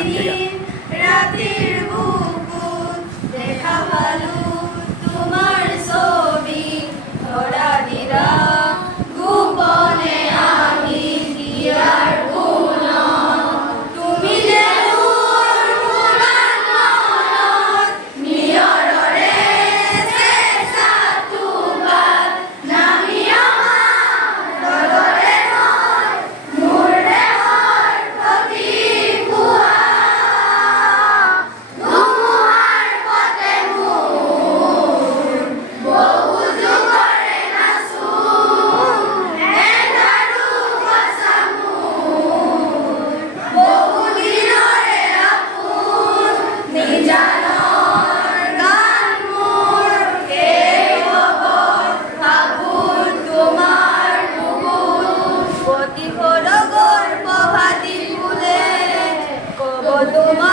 রাতের বুকুর দেখা ভালো তোমার ছবি ধরা দিরা গোপনে আমি দিয়ার গুণ তুমি যে মোর ফুলান মনত নিয়ররে চেষ্টা তুবাত নামি আমার দলরে নয় মোর দেহর প্রতি ভুয়া ধুমুহার পথে মোর বহু যুগরে নাসুর এন্ধারু ভাষা মোর বহু দিনরে আপুন নিজানর গান মোর কে খবর ভাবুন তোমার মুগুর প্রতি খরগর প্রভাতী ফুলে কব তোমার